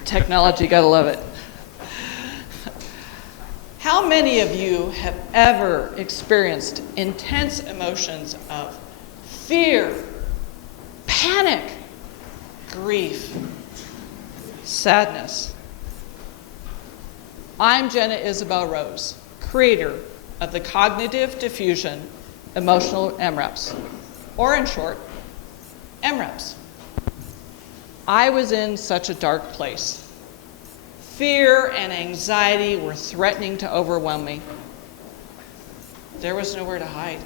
Technology, gotta love it. How many of you have ever experienced intense emotions of fear, panic, grief, sadness? I'm Jenna Isabel Rose, creator of the Cognitive Defusion Emotional MREPs, or in short, MREPs. I was in such a dark place. Fear and anxiety were threatening to overwhelm me. There was nowhere to hide.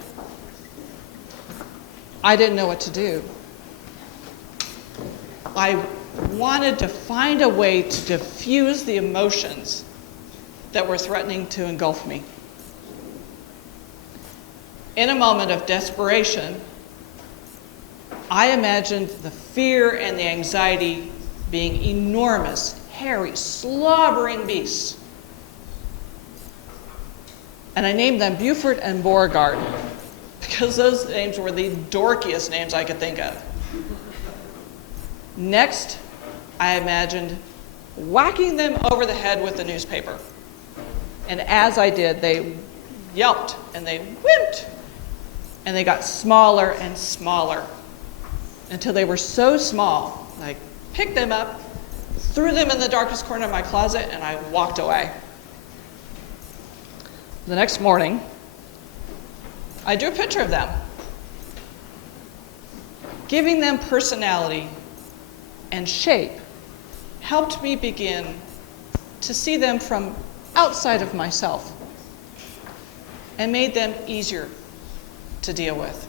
I didn't know what to do. I wanted to find a way to diffuse the emotions that were threatening to engulf me. In a moment of desperation, I imagined the fear and the anxiety being enormous, hairy, slobbering beasts. And I named them Buford and Beauregard because those names were the dorkiest names I could think of. Next, I imagined whacking them over the head with the newspaper. And as I did, they yelped and they whimped. And they got smaller and smaller until they were so small, I picked them up, threw them in the darkest corner of my closet, and I walked away. The next morning, I drew a picture of them. Giving them personality and shape helped me begin to see them from outside of myself and made them easier to deal with.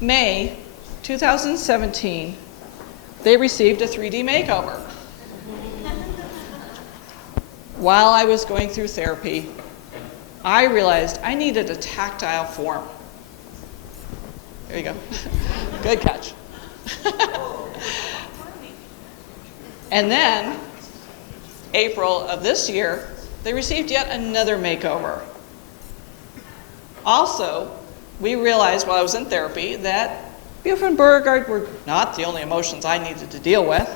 May 2017, they received a 3D makeover. While I was going through therapy, I realized I needed a tactile form. There you go. Good catch. And then, April of this year, they received yet another makeover. Also, we realized while I was in therapy that Buford and Beauregard were not the only emotions I needed to deal with,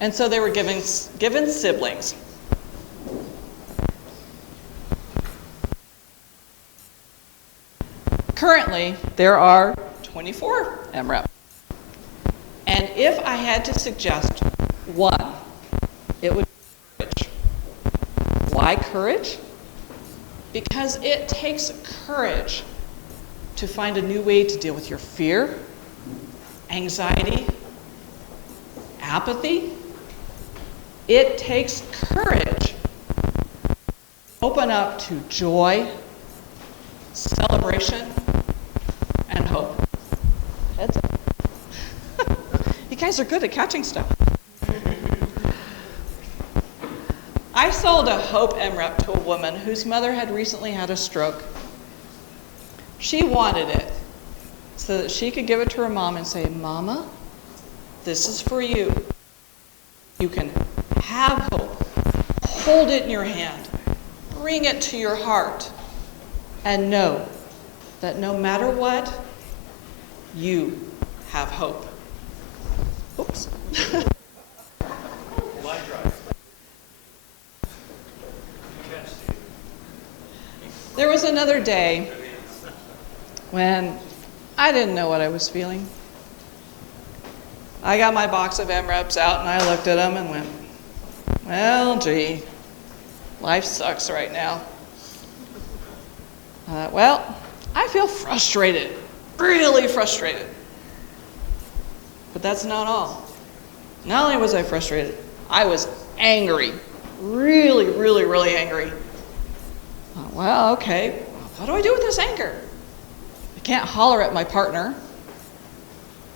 and so they were given siblings. Currently, there are 24 MREPs. And if I had to suggest one, it would be courage. Why courage? Because it takes courage to find a new way to deal with your fear, anxiety, apathy. It takes courage to open up to joy, celebration, and hope. That's it. You guys are good at catching stuff. I sold a Hope MREP to a woman whose mother had recently had a stroke. She wanted it so that she could give it to her mom and say, "Mama, this is for you. You can have hope. Hold it in your hand. Bring it to your heart. And know that no matter what, you have hope." Oops. There was another day when I didn't know what I was feeling. I got my box of MREPs out and I looked at them and went, well, gee, life sucks right now. Well, I feel frustrated, really frustrated. But that's not all. Not only was I frustrated, I was angry, really, really, really angry. Well, okay, what do I do with this anger? I can't holler at my partner.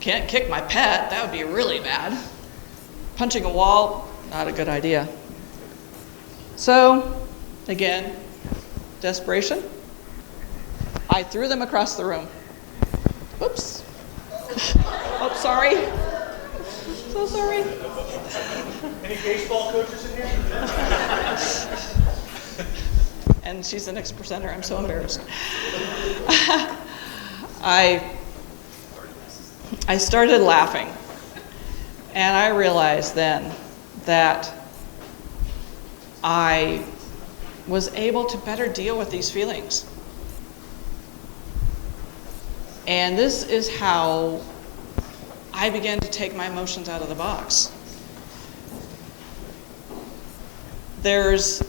Can't kick my pet, that would be really bad. Punching a wall, not a good idea. So, again, desperation. I threw them across the room. Oops. Oh, sorry. So sorry. Any baseball coaches in here? And she's the next presenter. I'm so embarrassed. I I started laughing. And I realized then that I was able to better deal with these feelings. And this is how I began to take my emotions out of the box. There's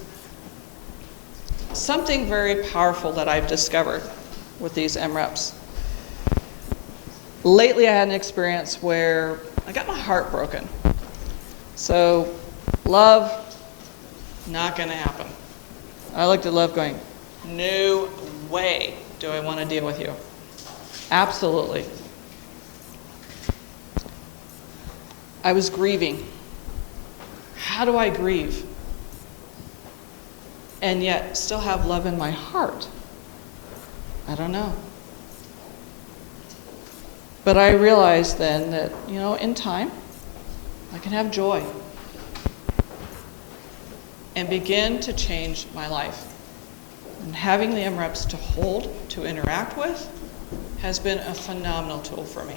something very powerful that I've discovered with these MREPs. Lately, I had an experience where I got my heart broken. So, love, not going to happen. I looked at love going, no way do I want to deal with you. Absolutely. I was grieving. How do I grieve and yet still have love in my heart? I don't know. But I realized then that, in time, I can have joy and begin to change my life. And having the MREPs to hold, to interact with, has been a phenomenal tool for me.